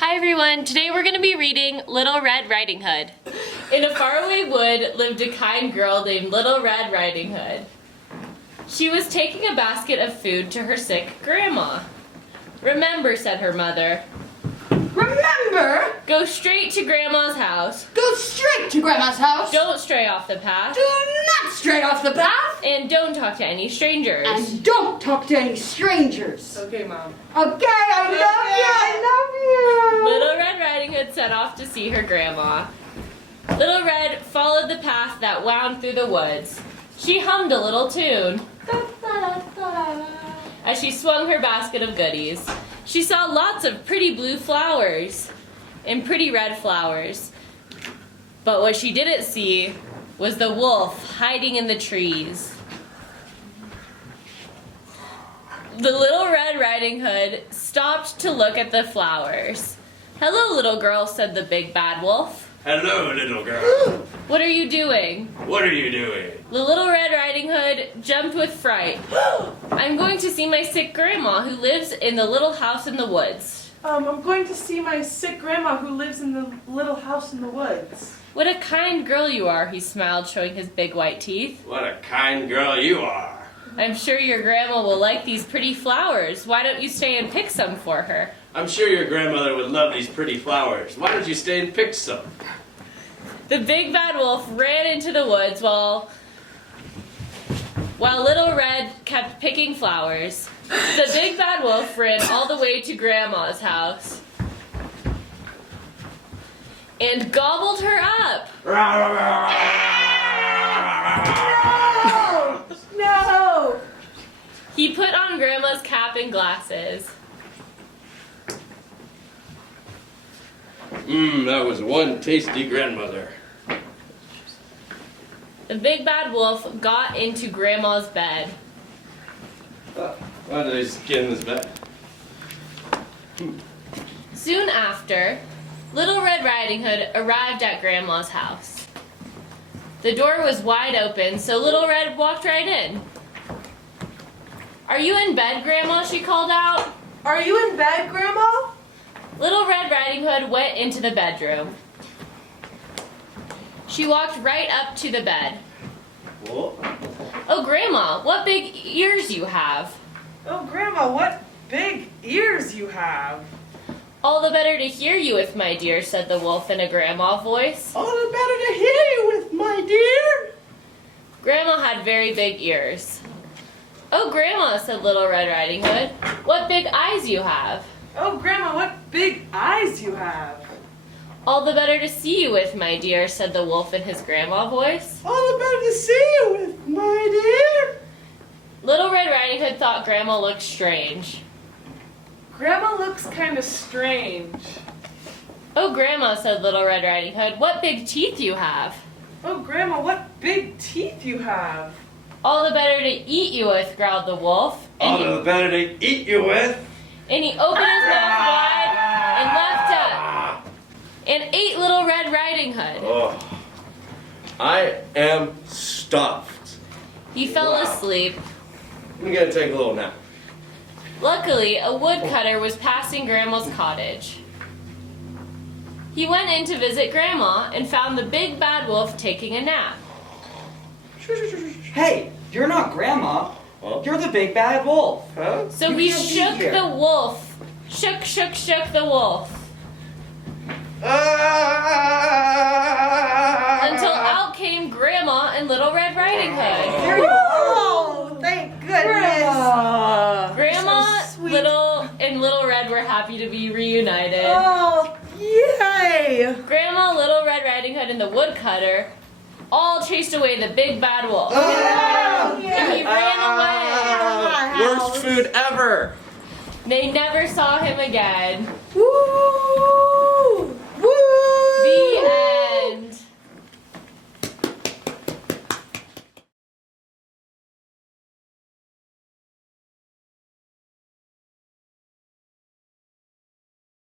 Hi everyone, today we're going to be reading Little Red Riding Hood. In a faraway wood lived a kind girl named Little Red Riding Hood. She was taking a basket of food to her sick grandma. "Remember," said her mother. Remember? "Go straight to Grandma's house. Go straight to Grandma's house. Don't stray off the path. Do not stray off the path. And don't talk to any strangers." And don't talk to any strangers. Okay, Mom. Okay, I love you. Little Red Riding Hood set off to see her grandma. Little Red followed the path that wound through the woods. She hummed a little tune. As she swung her basket of goodies, she saw lots of pretty blue flowers and pretty red flowers. But what she didn't see was the wolf hiding in the trees. The Little Red Riding Hood stopped to look at the flowers. "Hello, little girl," said the big bad wolf. Hello, little girl. "What are you doing?" What are you doing? The Little Red Riding Hood jumped with fright. "I'm going to see my sick grandma who lives in the little house in the woods." I'm going to see my sick grandma who lives in the little house in the woods. "What a kind girl you are," he smiled, showing his big white teeth. What a kind girl you are. "I'm sure your grandma will like these pretty flowers. Why don't you stay and pick some for her?" I'm sure your grandmother would love these pretty flowers. Why don't you stay and pick some? The big bad wolf ran into the woods while Little Red kept picking flowers. The big bad wolf ran all the way to Grandma's house and gobbled her up. No! He put on Grandma's cap and glasses. That was one tasty grandmother. The big bad wolf got into Grandma's bed. Why did I skin this bed? Soon after, Little Red Riding Hood arrived at Grandma's house. The door was wide open, so Little Red walked right in. "Are you in bed, Grandma?" she called out. Are you in bed, Grandma? Little Red Riding Hood went into the bedroom. She walked right up to the bed. What? "Oh, Grandma, what big ears you have." Oh, Grandma, what big ears you have. "All the better to hear you with, my dear," said the wolf in a grandma voice. All the better to hear you with, my dear. Grandma had very big ears. "Oh, Grandma," said Little Red Riding Hood, "what big eyes you have." Oh, Grandma, what big eyes you have. "All the better to see you with, my dear," said the wolf in his grandma voice. All the better to see you with, my dear. Little Red Riding Hood thought Grandma looked strange. Grandma looks kind of strange. "Oh, Grandma," said Little Red Riding Hood, "what big teeth you have." Oh, Grandma, what big teeth you have. "All the better to eat you with," growled the wolf. All the better to eat you with. And he opened his mouth wide and left up and ate Little Red Riding Hood. Oh, I am stuffed. He fell Wow. asleep. I'm gonna take a little nap. Luckily, a woodcutter was passing Grandma's cottage. He went in to visit Grandma and found the big bad wolf taking a nap. Hey, you're not Grandma. Huh? You're the big bad wolf. Huh? So You he can't be shook here. the wolf. Shook the wolf. Until out came Grandma and Little Red Riding Hood. There you are. Oh, thank goodness. Grandma, So sweet. Little Red were happy to be reunited. Oh, yay. Grandma, Little Red Riding Hood, and the woodcutter all chased away the big bad wolf. Oh, And he ran away. Worst food ever. They never saw him again. Woo.